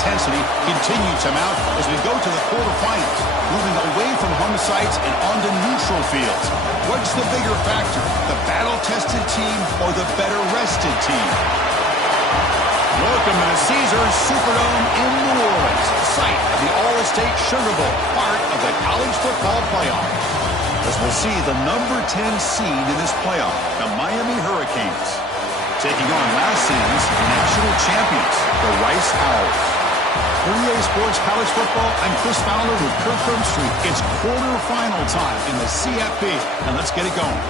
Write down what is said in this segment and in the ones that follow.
intensity continue to mount as we go to the quarterfinals, moving away from home sites and onto neutral fields. What's the bigger factor, the battle-tested team or the better-rested team? Welcome to the Caesars Superdome in New Orleans, site of the All-State Sugar Bowl, part of the college football playoff. As we'll see the number 10 seed in this playoff, the Miami Hurricanes, taking on last season's national champions, the Rice Owls. For EA Sports College Football, I'm Chris Fowler with Kirk Herbstreit. It's quarterfinal time in the CFP, and let's get it going.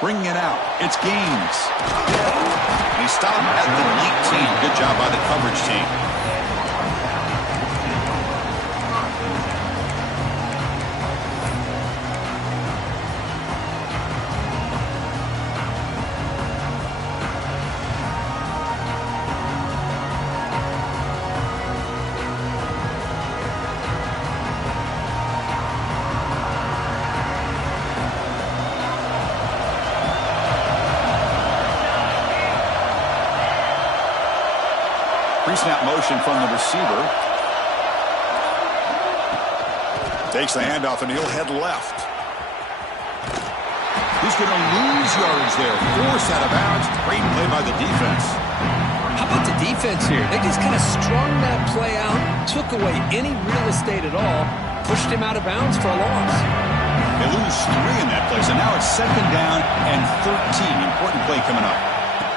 Bringing it out, it's Gaines. He stopped at the 19. Good job by the coverage team. Pre-snap motion from the receiver. Takes the handoff and he'll head left. He's going to lose yards there. Force out of bounds. Great play by the defense. How about the defense here? They just kind of strung that play out, took away any real estate at all, pushed him out of bounds for a loss. They lose 3 in that play, so now it's 2nd down and 13. Important play coming up.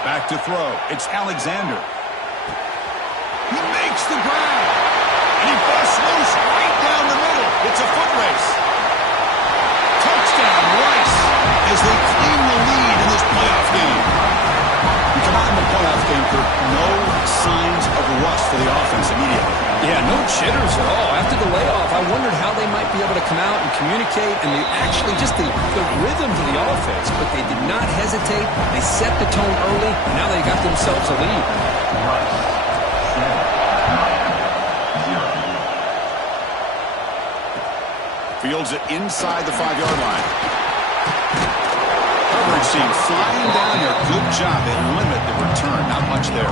Back to throw. It's Alexander. He makes the grab, and he busts loose right down the middle. It's a foot race. Touchdown, Rice, as they claim the lead in this playoff game. We come out in the playoff game, Kirk, no signs of rust for the offense immediately. Yeah, no jitters at all. After the layoff, I wondered how they might be able to come out and communicate, and actually just the rhythm to the offense. But they did not hesitate. They set the tone early, and now they got themselves a lead. Fields it inside the 5-yard line. Coverage team flying down here. Good job. They limit the return. Not much there.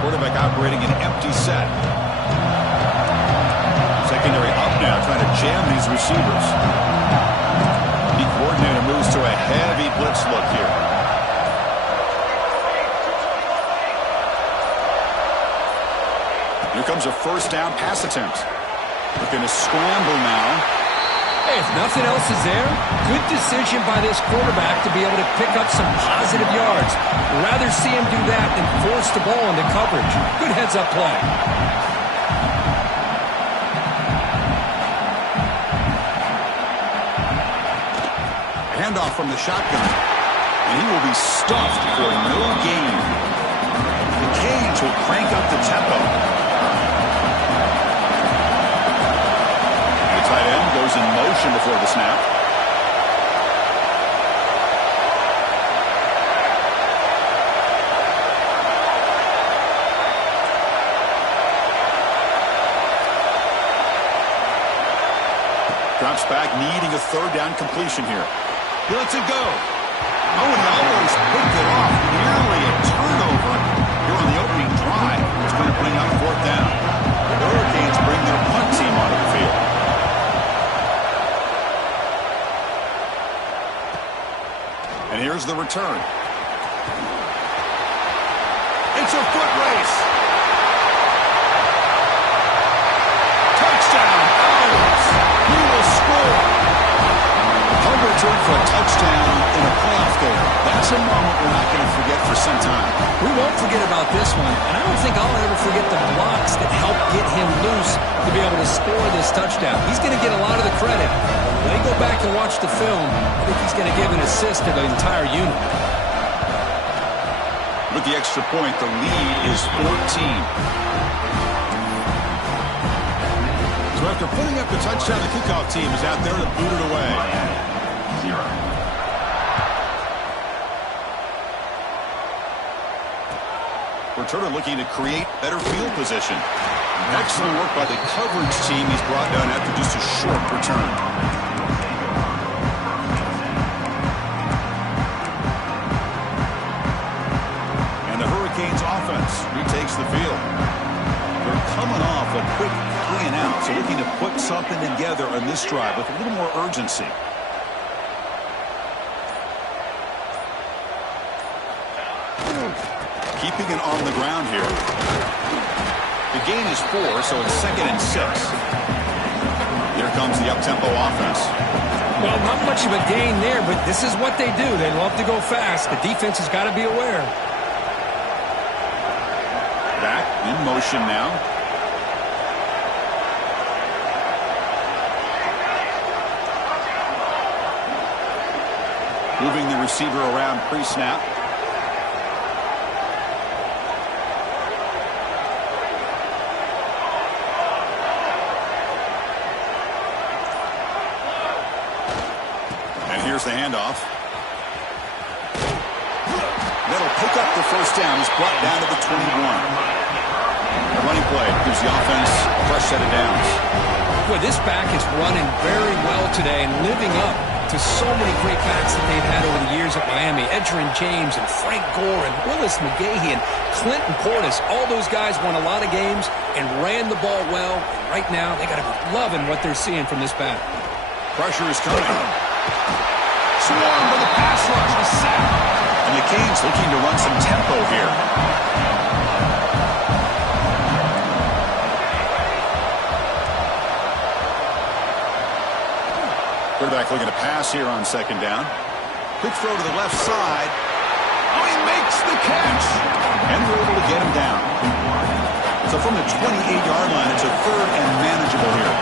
Quarterback operating an empty set. Secondary up now, trying to jam these receivers. Coordinator moves to a heavy blitz look here. Here comes a 1st down pass attempt. Looking to scramble now. Hey, if nothing else is there, good decision by this quarterback to be able to pick up some positive yards. Rather see him do that than force the ball into coverage. Good heads-up play. Handoff from the shotgun, and he will be stuffed for no gain. The Canes will crank up the tempo. The tight end goes in motion before the snap. Drops back, needing a 3rd down completion here. He lets it go. Oh, and he almost picked it off. Nearly a turnover here on the opening drive. It's going to bring up 4th down. The Hurricanes bring their punt team onto the field. And here's the return. It's a foot race. Touchdown, Owls. He will score. Return for a touchdown in a playoff game. That's a moment we're not going to forget for some time. We won't forget about this one, and I don't think I'll ever forget the blocks that helped get him loose to be able to score this touchdown. He's going to get a lot of the credit. When they go back and watch the film, I think he's going to give an assist to the entire unit. With the extra point, the lead is 14. So after putting up the touchdown, the kickoff team is out there to boot it away. 0. Returner looking to create better field position. Excellent work by the coverage team he's brought down after just a short return. And the Hurricanes offense retakes the field. They're coming off a quick 3-and-out, so looking to put something together on this drive with a little more urgency. Keeping it on the ground here. The gain is 4, so it's 2nd and 6. Here comes the up-tempo offense. Well, not much of a gain there, but this is what they do. They love to go fast. The defense has got to be aware. Back in motion now. Moving the receiver around pre-snap. Here's the handoff. That'll pick up the first down. He's brought down to the 21. The running play gives the offense a fresh set of downs. Boy, this back is running very well today and living up to so many great backs that they've had over the years at Miami. Edgerrin James and Frank Gore and Willis McGahee and Clinton Portis. All those guys won a lot of games and ran the ball well. And right now, they got to be loving what they're seeing from this back. Pressure is coming. Swarm with a pass rush, a sack. And the Canes looking to run some tempo here. Quarterback looking to pass here on 2nd down. Quick throw to the left side. Oh, he makes the catch. And they're able to get him down. So from the 28-yard line, it's a 3rd and manageable here.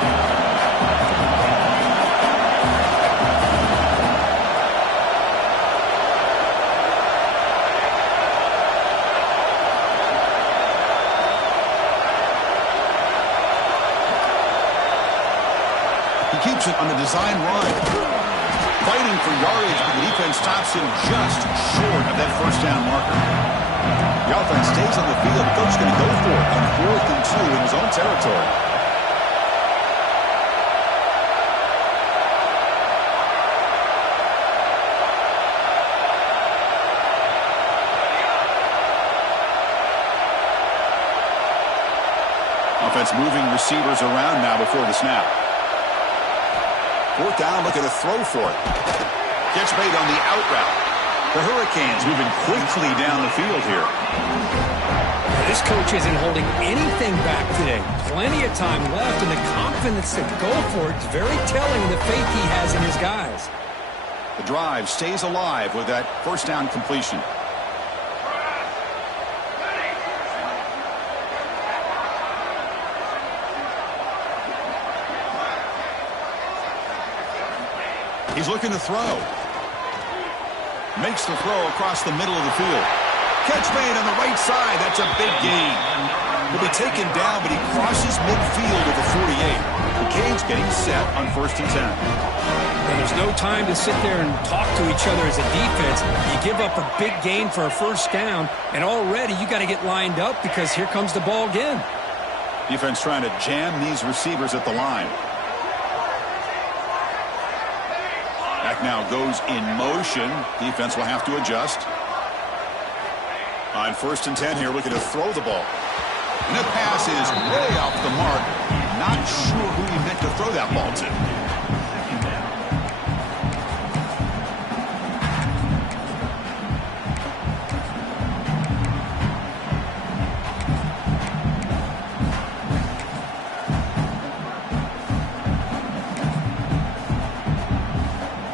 Keeps it on the design run. Fighting for yardage, but the defense stops him just short of that first down marker. The offense stays on the field. The coach is going to go for it on 4th and 2 in his own territory. Offense moving receivers around now before the snap. 4th down, looking to throw for it. Gets made on the out route. The Hurricanes moving quickly down the field here. This coach isn't holding anything back today. Plenty of time left, and the confidence to go for it is very telling of the faith he has in his guys. The drive stays alive with that first down completion. He's looking to throw. Makes the throw across the middle of the field. Catch made on the right side. That's a big gain. He'll be taken down, but he crosses midfield at the 48. The Canes getting set on 1st and 10. And there's no time to sit there and talk to each other as a defense. You give up a big gain for a first down, and already you got to get lined up because here comes the ball again. Defense trying to jam these receivers at the line. Back now goes in motion. Defense will have to adjust. On 1st and 10 here, looking to throw the ball. And that pass is way off the mark. Not sure who he meant to throw that ball to.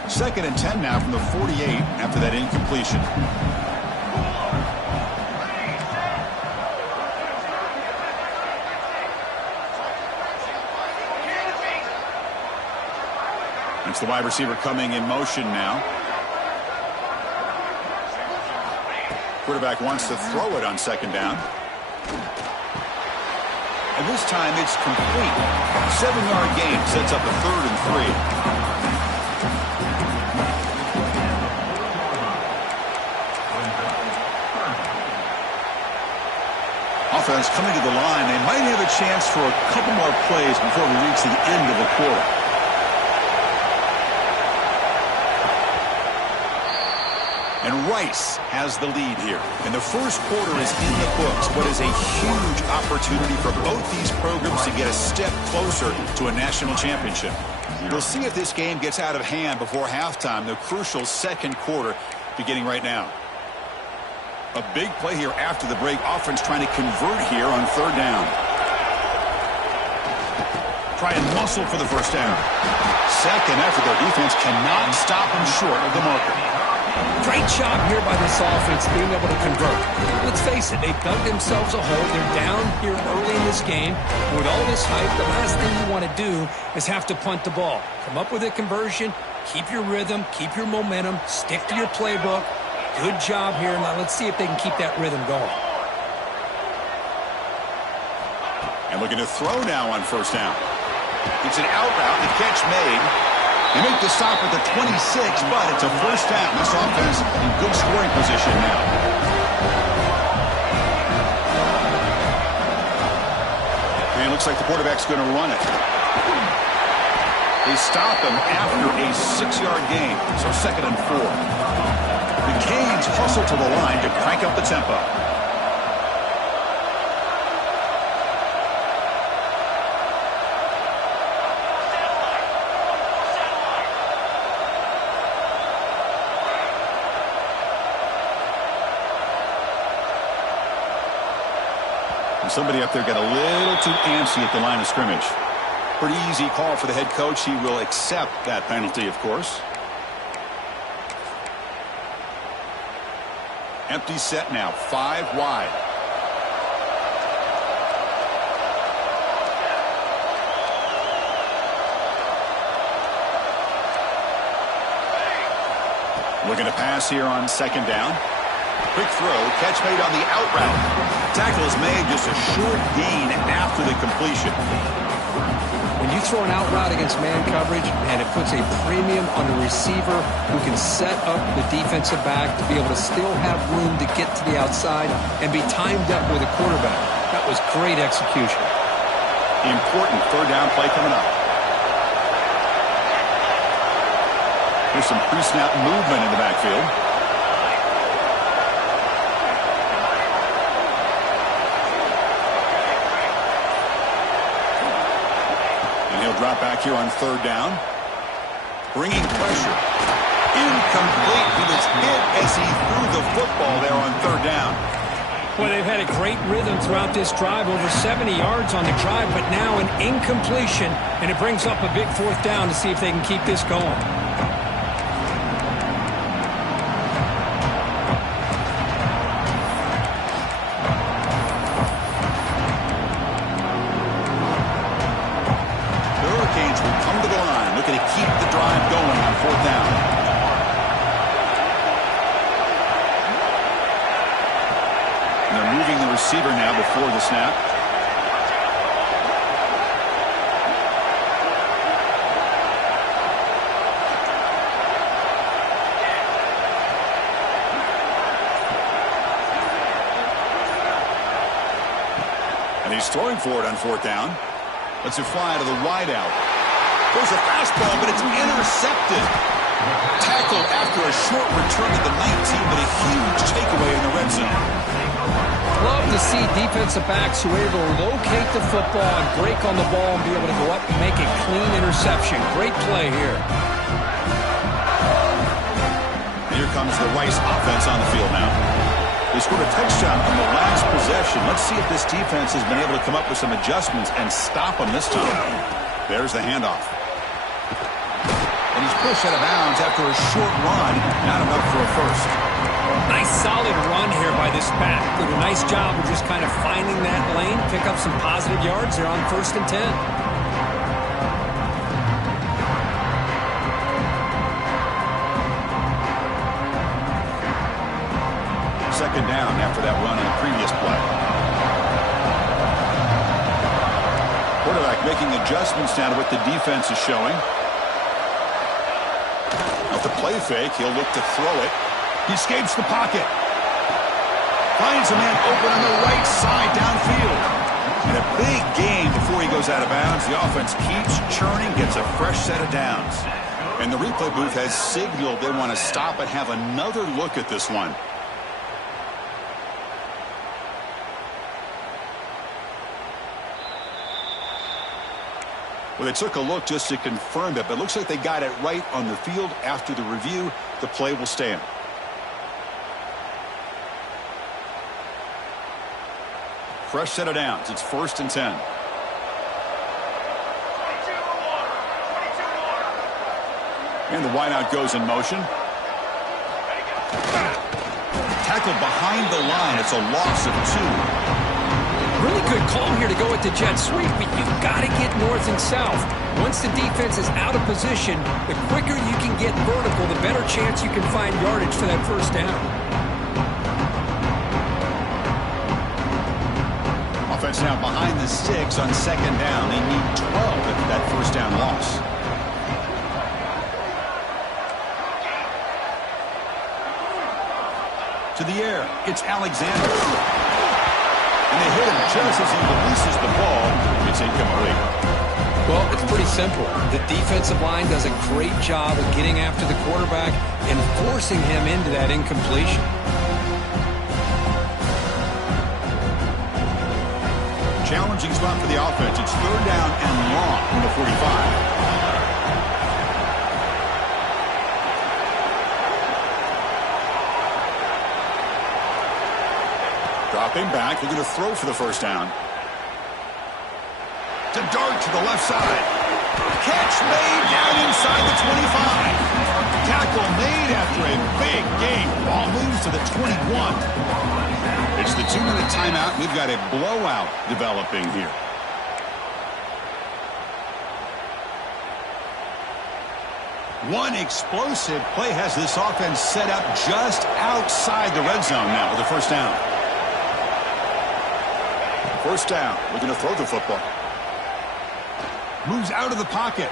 Second and 10 now from the 48 after that incompletion. It's the wide receiver coming in motion now. Quarterback wants to throw it on second down. And this time it's complete. 7-yard gain sets up a 3rd and 3. Offense coming to the line. They might have a chance for a couple more plays before we reach the end of the quarter. And Rice has the lead here. And the first quarter is in the books. What is a huge opportunity for both these programs to get a step closer to a national championship. We'll see if this game gets out of hand before halftime. The crucial second quarter beginning right now. A big play here after the break. Offense trying to convert here on 3rd down. Try and muscle for the first down. Second effort. Their defense cannot stop them short of the marker. Great job here by this offense being able to convert. Let's face it, they've dug themselves a hole. They're down here early in this game. With all this hype, the last thing you want to do is have to punt the ball. Come up with a conversion, keep your rhythm, keep your momentum, stick to your playbook. Good job here. Now let's see if they can keep that rhythm going. And looking to throw now on first down. It's an out route. The catch made. They make the stop at the 26, but it's a first down. This offense in good scoring position now. And it looks like the quarterback's going to run it. They stop him after a 6-yard gain, so 2nd and 4. The Canes hustle to the line to crank up the tempo. And somebody up there got a little too antsy at the line of scrimmage. Pretty easy call for the head coach. He will accept that penalty, of course. Empty set now, 5 wide. Looking to pass here on second down. Quick throw, catch made on the out route. Tackle is made, just a short gain after the completion. When you throw an out route against man coverage, man, it puts a premium on the receiver who can set up the defensive back to be able to still have room to get to the outside and be timed up with a quarterback. That was great execution. Important 3rd down play coming up. There's some pre-snap movement in the backfield. Drop back here on 3rd down. Bringing pressure. Incomplete. He was hit as he threw the football there on 3rd down. Well, they've had a great rhythm throughout this drive. Over 70 yards on the drive, but now an incompletion. And it brings up a big 4th down to see if they can keep this going. Receiver now before the snap. And he's throwing for it on 4th down. Lets it fly to the wide out. There's a fastball, but it's intercepted. Tackle after a short return to the 19, but a huge takeaway in the red zone. Love to see defensive backs who are able to locate the football and break on the ball and be able to go up and make a clean interception. Great play here. Here comes the Rice offense on the field now. They scored a touchdown on the last possession. Let's see if this defense has been able to come up with some adjustments and stop them this time. There's the handoff. And he's pushed out of bounds after a short run. Not enough for a first. Nice solid run here by this back. Did a nice job of just kind of finding that lane, pick up some positive yards. They're on 1st and 10. second down after that run on the previous play. Quarterback making adjustments now to what the defense is showing. With the play fake, he'll look to throw it. He escapes the pocket. Finds a man open on the right side downfield. And a big gain before he goes out of bounds. The offense keeps churning, gets a fresh set of downs. And the replay booth has signaled they want to stop and have another look at this one. Well, they took a look just to confirm it, but it looks like they got it right on the field. After the review, the play will stand. Fresh set of downs. It's 1st and 10. And the wideout goes in motion. Tackled behind the line. It's a loss of 2. Really good call here to go with the jet sweep, but you've got to get north and south. Once the defense is out of position, the quicker you can get vertical, the better chance you can find yardage for that first down. Offense now behind the 6 on second down. They need 12 after that first down loss. To the air, it's Alexander. And they hit him just as he releases the ball. It's incomplete. Well, it's pretty simple. The defensive line does a great job of getting after the quarterback and forcing him into that incompletion. Challenging spot for the offense. It's 3rd down and long from the 45. Dropping back, they're going to throw for the first down. To dart to the left side. Catch made down inside the 25. Tackle made after a big gain. Ball moves to the 21. It's the 2-minute timeout. We've got a blowout developing here. One explosive play has this offense set up just outside the red zone now with the first down. First down. We're going to throw the football. Moves out of the pocket.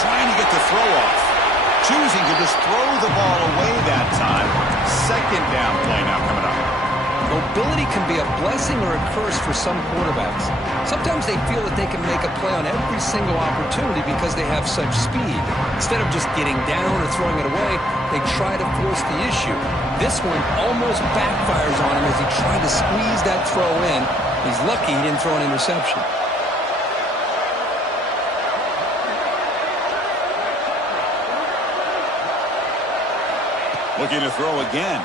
Trying to get the throw off. Choosing to just throw the ball away that time. Second down play now coming up. Mobility can be a blessing or a curse for some quarterbacks. Sometimes they feel that they can make a play on every single opportunity because they have such speed. Instead of just getting down or throwing it away, they try to force the issue. This one almost backfires on him as he tried to squeeze that throw in. He's lucky he didn't throw an interception. Looking to throw again.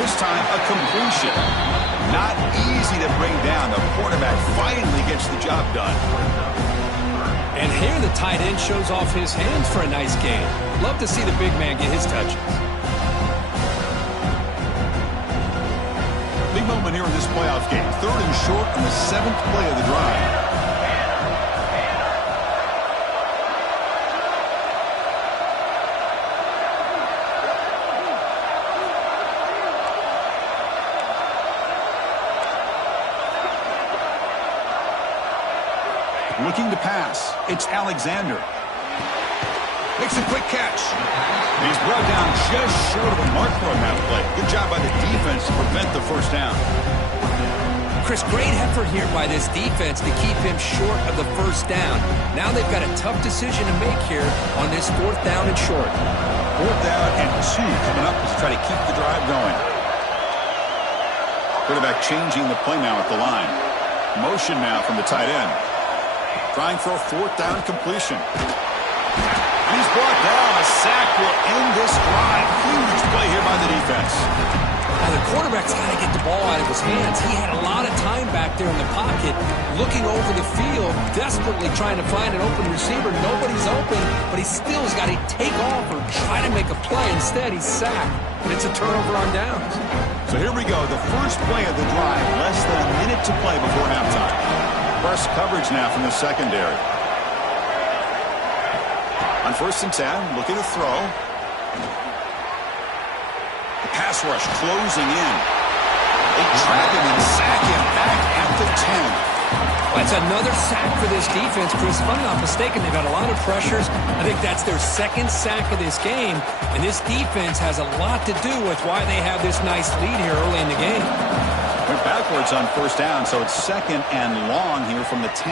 This time a completion. Not easy to bring down. The quarterback finally gets the job done. And here the tight end shows off his hands for a nice gain. Love to see the big man get his touches. Big moment here in this playoff game. 3rd and short on the 7th play of the drive. Looking to pass. It's Alexander. Makes a quick catch. He's brought down just short of a marker on that play. Good job by the defense to prevent the first down. Chris, great effort here by this defense to keep him short of the first down. Now they've got a tough decision to make here on this 4th down and short. 4th down and 2 coming up to try to keep the drive going. Quarterback changing the play now at the line. Motion now from the tight end. Trying for a 4th down completion. He's brought down. A sack will end this drive. Huge play here by the defense. Now the quarterback's got to get the ball out of his hands. He had a lot of time back there in the pocket, looking over the field, desperately trying to find an open receiver. Nobody's open, but he still has got to take off or try to make a play. Instead, he's sacked, and it's a turnover on downs. So here we go. The first play of the drive. Less than a minute to play before halftime. Press coverage now from the secondary. first and 10, looking to throw. The pass rush closing in. They trap him and sack him back at the 10. That's another sack for this defense, Chris. If I'm not mistaken, they've had a lot of pressures. I think that's their second sack of this game, and this defense has a lot to do with why they have this nice lead here early in the game. Went backwards on first down, so it's second and long here from the 10.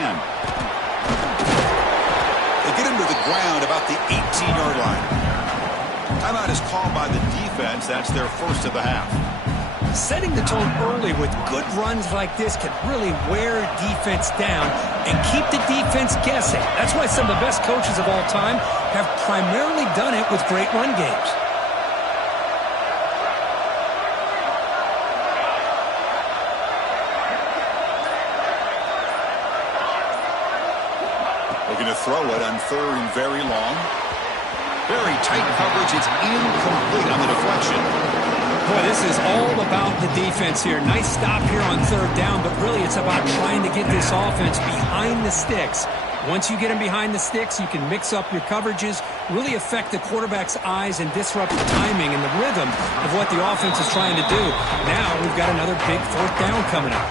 They get him to the ground about the 18-yard line. Timeout is called by the defense. That's their first of the half. Setting the tone early with good runs like this can really wear defense down and keep the defense guessing. That's why some of the best coaches of all time have primarily done it with great run games. Looking to throw it on third and very long. Very tight coverage. It's incomplete on the deflection. Boy, this is all about the defense here. Nice stop here on third down, but really it's about trying to get this offense behind the sticks. Once you get them behind the sticks, you can mix up your coverages, really affect the quarterback's eyes and disrupt the timing and the rhythm of what the offense is trying to do. Now we've got another big fourth down coming up.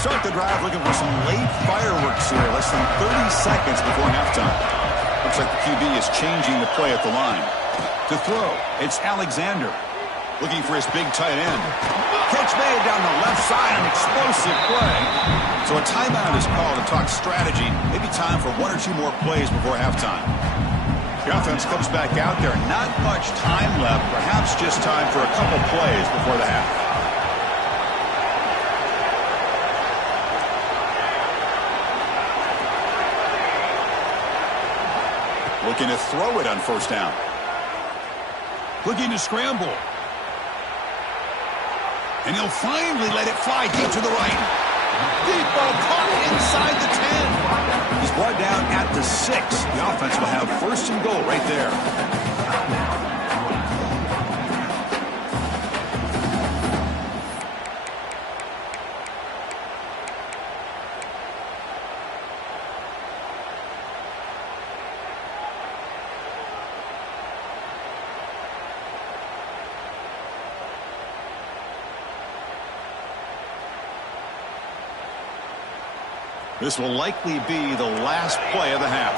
Start the drive looking for some late fireworks here. Less than 30 seconds before halftime. Looks like the QB is changing the play at the line. To throw, it's Alexander. Looking for his big tight end. Catch made down the left side, an explosive play. So a timeout is called to talk strategy. Maybe time for one or two more plays before halftime. The offense comes back out there. Not much time left. Perhaps just time for a couple plays before the half. Looking to throw it on first down. Looking to scramble. And he'll finally let it fly deep to the right. Deep ball caught inside the 10. He's brought down at the 6. The offense will have first and goal right there. This will likely be the last play of the half.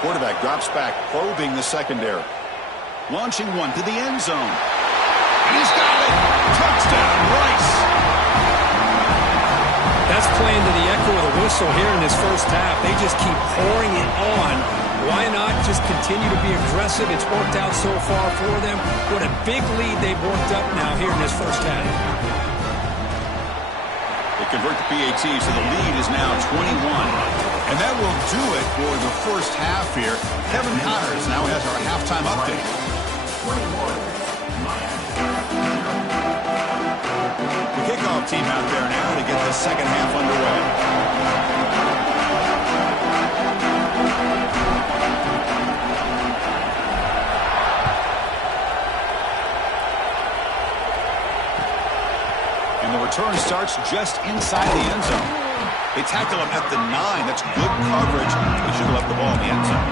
Quarterback drops back, probing the secondary. Launching one to the end zone. And he's got it! Touchdown, Rice! That's playing to the echo of the whistle here in this first half. They just keep pouring it on. Why not just continue to be aggressive? It's worked out so far for them. What a big lead they've worked up now here in this first half. They convert the PAT, so the lead is now 21. And that will do it for the first half here. Kevin Connors now has our halftime update. The kickoff team out there now to get the second half underway. And the return starts just inside the end zone. They tackle him at the 9. That's good coverage. They should have left the ball in the end zone.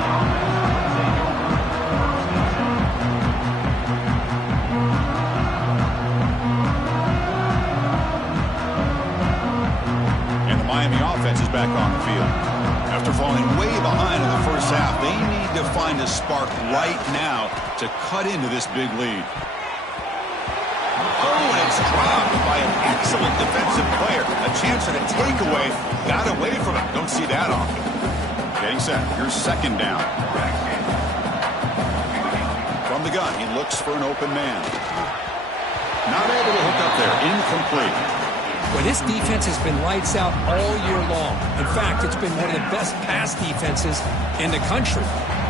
And the Miami offense is back on the field. After falling way behind in the first half, they need to find a spark right now to cut into this big lead. Oh, and it's dropped by an excellent defensive player. A chance at a takeaway. Got away from it. Don't see that often. Getting set. Here's second down. From the gun, he looks for an open man. Not able to hook up there. Incomplete. Well, this defense has been lights out all year long. In fact, it's been one of the best pass defenses in the country.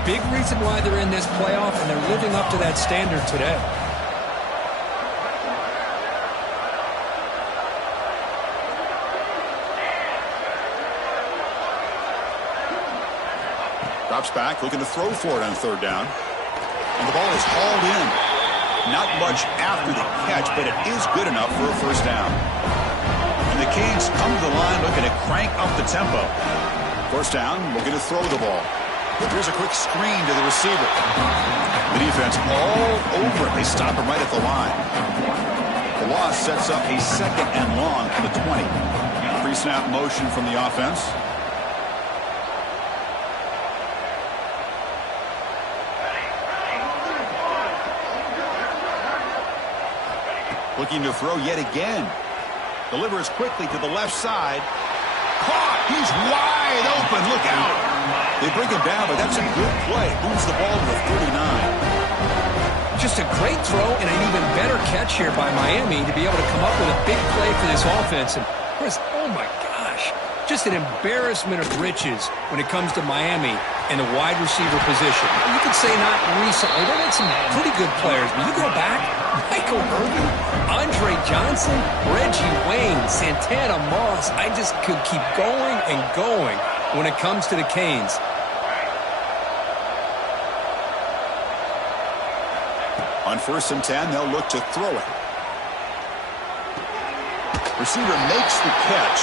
Big reason why they're in this playoff, and they're living up to that standard today. Drops back, looking to throw for it on third down. And the ball is hauled in. Not much after the catch, but it is good enough for a first down. And the Canes come to the line looking to crank up the tempo. First down, looking to throw the ball. Here's a quick screen to the receiver. The defense all over it. They stop him right at the line. The loss sets up a second and long from the 20. Pre-snap motion from the offense. Looking to throw yet again. Delivers quickly to the left side. Caught. He's wide open. Look out. They bring him down, but that's a good play. Moves the ball to the 39. Just a great throw and an even better catch here by Miami to be able to come up with a big play for this offense. And Chris, oh my gosh, just an embarrassment of riches when it comes to Miami and the wide receiver position. You could say not recently. They had some pretty good players, but you go back, Michael Irvin, Andre Johnson, Reggie Wayne, Santana Moss. I just could keep going and going when it comes to the Canes. On 1st and 10, they'll look to throw it. Receiver makes the catch.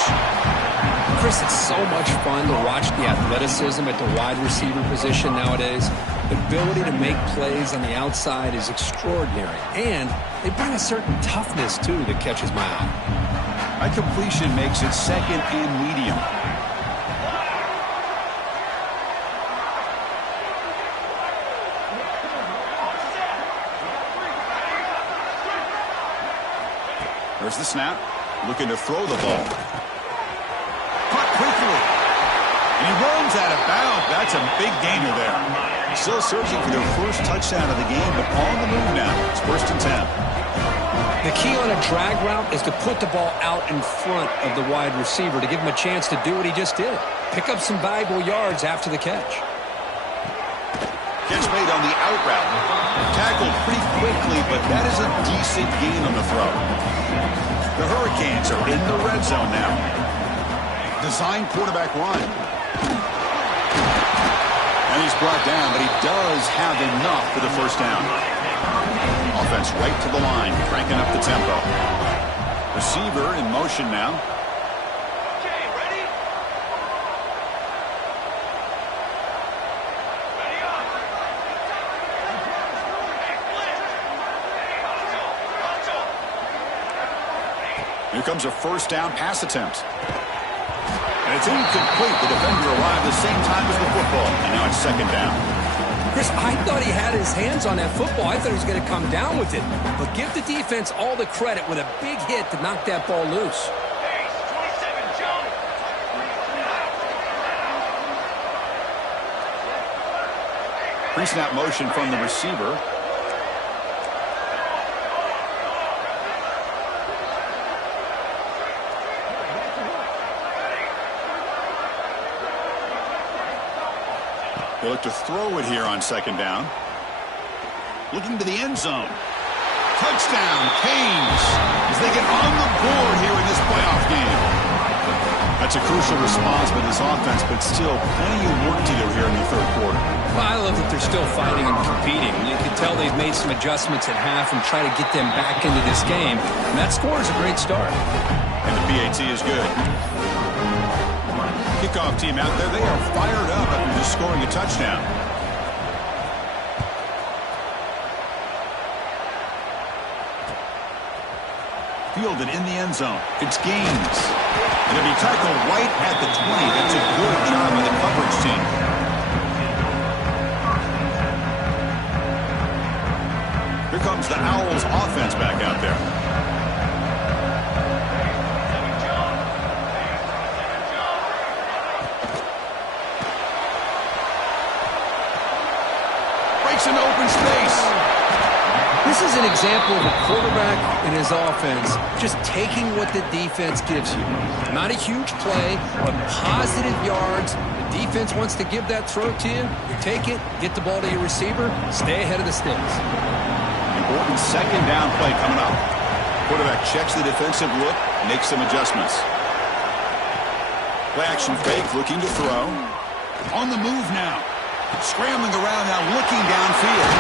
Chris, it's so much fun to watch the athleticism at the wide receiver position nowadays. The ability to make plays on the outside is extraordinary. And they bring a certain toughness, too, that catches my eye. A completion makes it second and medium. There's the snap. Looking to throw the ball. Caught quickly. And he runs out of bounds. That's a big gainer there. Still searching for their first touchdown of the game, but on the move now. It's 1st and 10. The key on a drag route is to put the ball out in front of the wide receiver to give him a chance to do what he just did. Pick up some valuable yards after the catch. Catch made on the out route. Tackled pretty quickly, but that is a decent gain on the throw. The Hurricanes are in the red zone now. Design quarterback run. And he's brought down, but he does have enough for the first down. Offense right to the line, cranking up the tempo. Receiver in motion now. Okay, ready? Ready up. Here comes a first down pass attempt. And it's incomplete. The defender arrived the same time as the football. And now it's second down. Chris, I thought he had his hands on that football. I thought he was going to come down with it. But give the defense all the credit with a big hit to knock that ball loose. Hey, 27, jump. Pre-snap motion from the receiver. They look to throw it here on second down. Looking to the end zone. Touchdown, Canes, as they get on the board here in this playoff game. That's a crucial response by this offense, but still plenty of work to do here in the third quarter. Well, I love that they're still fighting and competing. You can tell they've made some adjustments at half and try to get them back into this game. And that score is a great start. And the PAT is good. Kickoff team out there, they are fired up after just scoring a touchdown. Fielded in the end zone. It's Gaines. And it'll be tackled right at the 20. That's a good job by the coverage team. Here comes the Owls offense back out there. Breaks into open space. This is an example of a quarterback and his offense just taking what the defense gives you. Not a huge play, but positive yards. The defense wants to give that throw to you. You take it, get the ball to your receiver, stay ahead of the sticks. Important second down play coming up. Quarterback checks the defensive look, makes some adjustments. Play action fake, looking to throw. On the move now. Scrambling around now, looking downfield.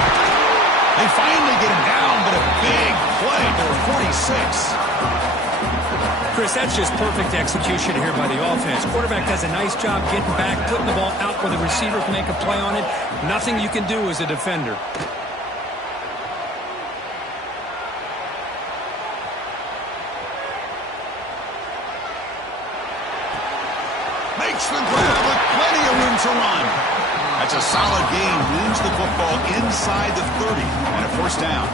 They finally get him down, but a big play for 46. Chris, that's just perfect execution here by the offense. Quarterback does a nice job getting back, putting the ball out where the receiver can make a play on it. Nothing you can do as a defender. Makes the grab with plenty of room to run. That's a solid gain. Moves the football inside the 30 and a first down.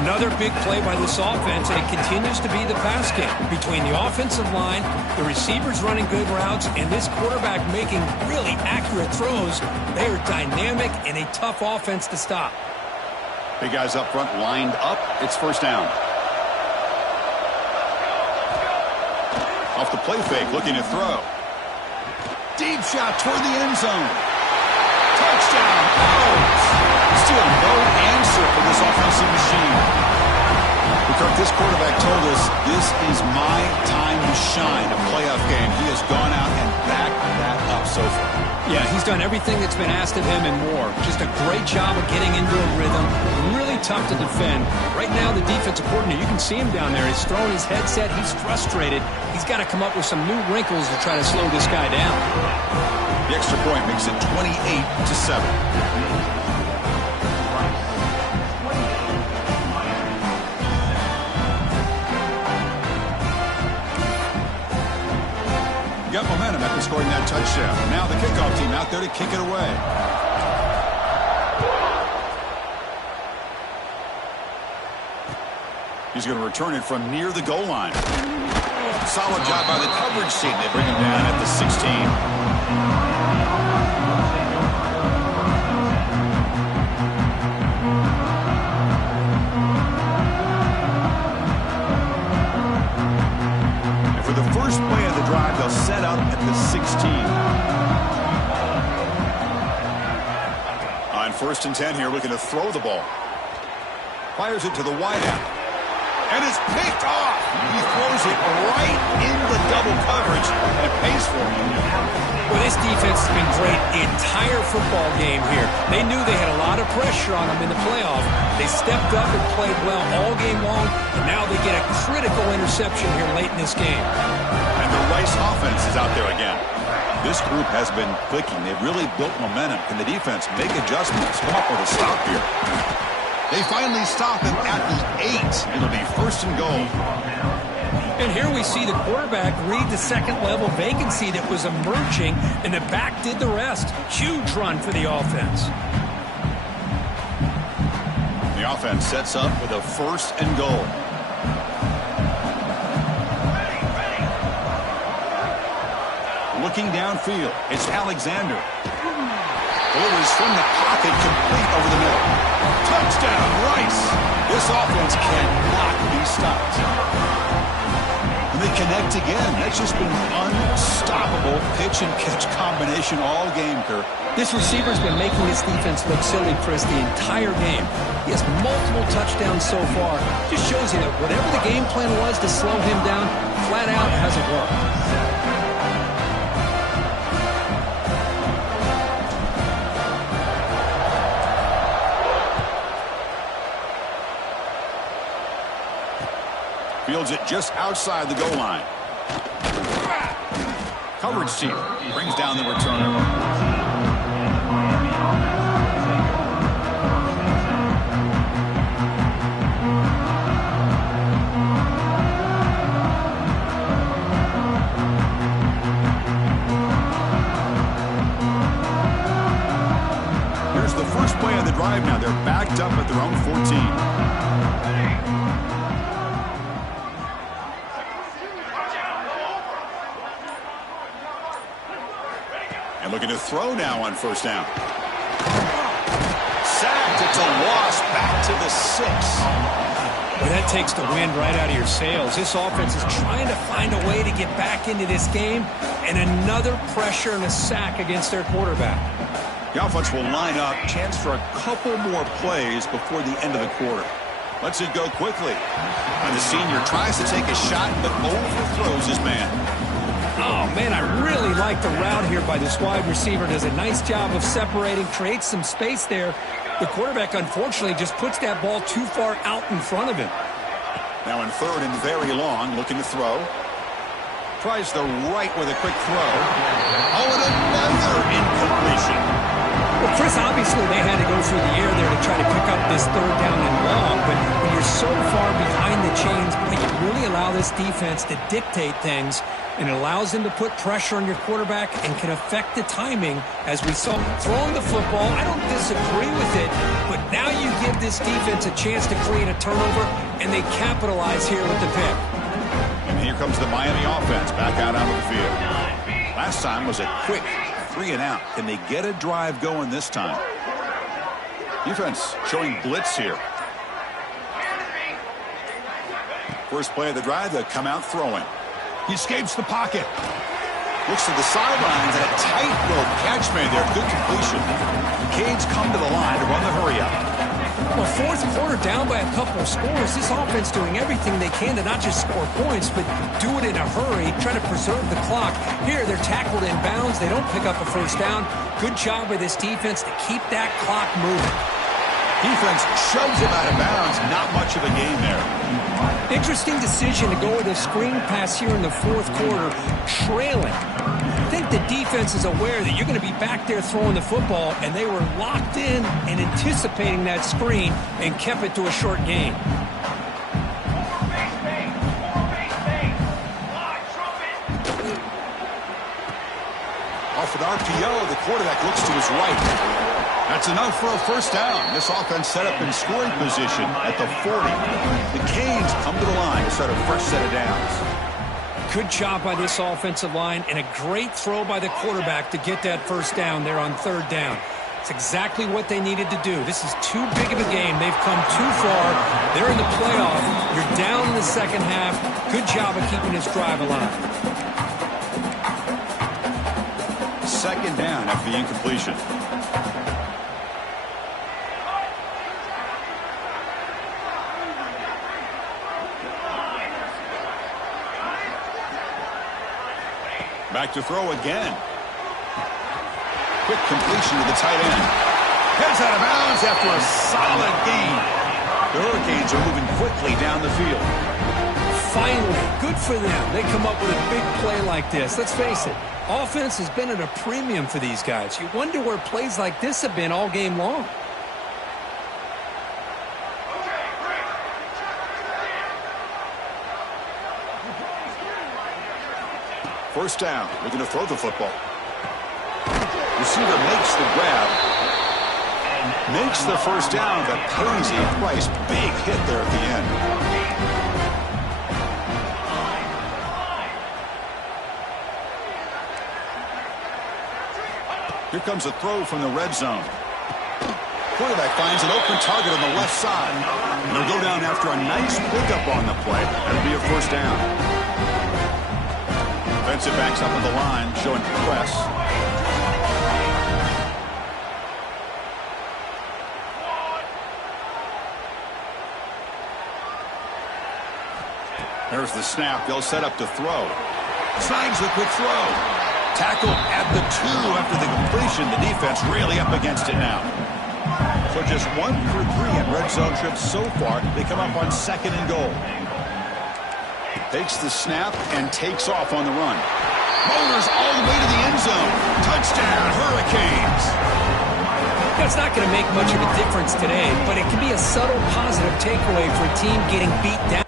Another big play by this offense, and it continues to be the pass game. Between the offensive line, the receivers running good routes, and this quarterback making really accurate throws, they are dynamic and a tough offense to stop. Big guys up front lined up. It's first down. Off the play fake, looking to throw. Deep shot toward the end zone. Touchdown. Oh! Still no answer for this offensive machine. Because this quarterback told us this is my time to shine, a playoff game. He has gone out and backed that up so far. Yeah, he's done everything that's been asked of him and more. Just a great job of getting into a rhythm. Really tough to defend. Right now, the defensive coordinator, you can see him down there. He's throwing his headset. He's frustrated. He's got to come up with some new wrinkles to try to slow this guy down. The extra point makes it 28-7. Got momentum after scoring that touchdown. Now the kickoff team out there to kick it away. He's going to return it from near the goal line. Solid job by the coverage team. They bring him down at the 16. First play of the drive, they'll set up at the 16. On 1st and 10 here, looking to throw the ball. Fires it to the wideout. And it's picked off. He throws it right in the double coverage, and it pays for him. Well, this defense has been great the entire football game here. They knew they had a lot of pressure on them in the playoff. They stepped up and played well all game long, and now they get a critical interception here late in this game. And the Rice offense is out there again. This group has been clicking. They've really built momentum. Can the defense make adjustments? Come up with a stop here. They finally stop him at the 8. It'll be 1st and goal. And here we see the quarterback read the second-level vacancy that was emerging, and the back did the rest. Huge run for the offense. The offense sets up with a 1st and goal. Looking downfield, it's Alexander. Delivers from the pocket, complete over the middle. Touchdown, Rice. This offense cannot be stopped. And they connect again. That's just been unstoppable pitch-and-catch combination all game, Kirk. This receiver's been making this defense look silly, Chris, the entire game. He has multiple touchdowns so far. Just shows you that whatever the game plan was to slow him down, flat out hasn't worked. Fields it just outside the goal line. Coverage team brings down the returner. Here's the first play of the drive now. They're backed up at their own 14. And looking to throw now on 1st down. Sacked. It's a loss back to the 6. Well, that takes the wind right out of your sails. This offense is trying to find a way to get back into this game, and another pressure and a sack against their quarterback. The offense will line up. Chance for a couple more plays before the end of the quarter. Lets it go quickly. And the senior tries to take a shot, but overthrows his man. Oh, man, I really like the route here by this wide receiver. Does a nice job of separating, creates some space there. The quarterback, unfortunately, just puts that ball too far out in front of him. Now in third and very long, looking to throw. Tries the right with a quick throw. Oh, and another incompletion. Well, Chris, obviously they had to go through the air there to try to pick up this third down and long, but when you're so far behind the chains, you can really allow this defense to dictate things, and it allows them to put pressure on your quarterback and can affect the timing, as we saw. Throwing the football, I don't disagree with it, but now you give this defense a chance to create a turnover, and they capitalize here with the pick. And here comes the Miami offense back out onto the field. Last time was a quick 3 and out. Can they get a drive going this time? Defense showing blitz here. First play of the drive, they come out throwing. He escapes the pocket. Looks to the sidelines, and a tightrope catch made there. Good completion. The Canes come to the line to run the hurry-up. Well, fourth quarter down by a couple of scores. This offense doing everything they can to not just score points, but do it in a hurry, try to preserve the clock. Here, they're tackled in bounds. They don't pick up a first down. Good job by this defense to keep that clock moving. Defense shoves him out of bounds. Not much of a game there. Interesting decision to go with a screen pass here in the fourth quarter, trailing. I think the defense is aware that you're going to be back there throwing the football, and they were locked in and anticipating that screen and kept it to a short gain. Off an RPO, the quarterback looks to his right. That's enough for a first down. This offense set up in scoring position at the 40. The Canes come to the line to start a fresh set of downs. Good job by this offensive line, and a great throw by the quarterback to get that first down there on third down. It's exactly what they needed to do. This is too big of a game. They've come too far. They're in the playoff. You're down in the second half. Good job of keeping this drive alive. Second down after the incompletion. Back to throw again. Quick completion to the tight end. Heads out of bounds after a solid gain. The Hurricanes are moving quickly down the field. Finally, good for them. They come up with a big play like this. Let's face it, offense has been at a premium for these guys. You wonder where plays like this have been all game long. First down, looking to throw the football. Receiver makes the grab. Makes the first down, but pays a price. Big hit there at the end. Here comes a throw from the red zone. Quarterback finds an open target on the left side. And they'll go down after a nice pickup on the play. That'll be a first down. Defensive backs up on the line, showing press. There's the snap. They'll set up to throw. Snags the quick throw. Tackled at the 2 after the completion. The defense really up against it now. So just 1 for 3 in red zone trips so far. They come up on second and goal. Takes the snap and takes off on the run. Motors all the way to the end zone. Touchdown, Hurricanes. That's not going to make much of a difference today, but it can be a subtle positive takeaway for a team getting beat down.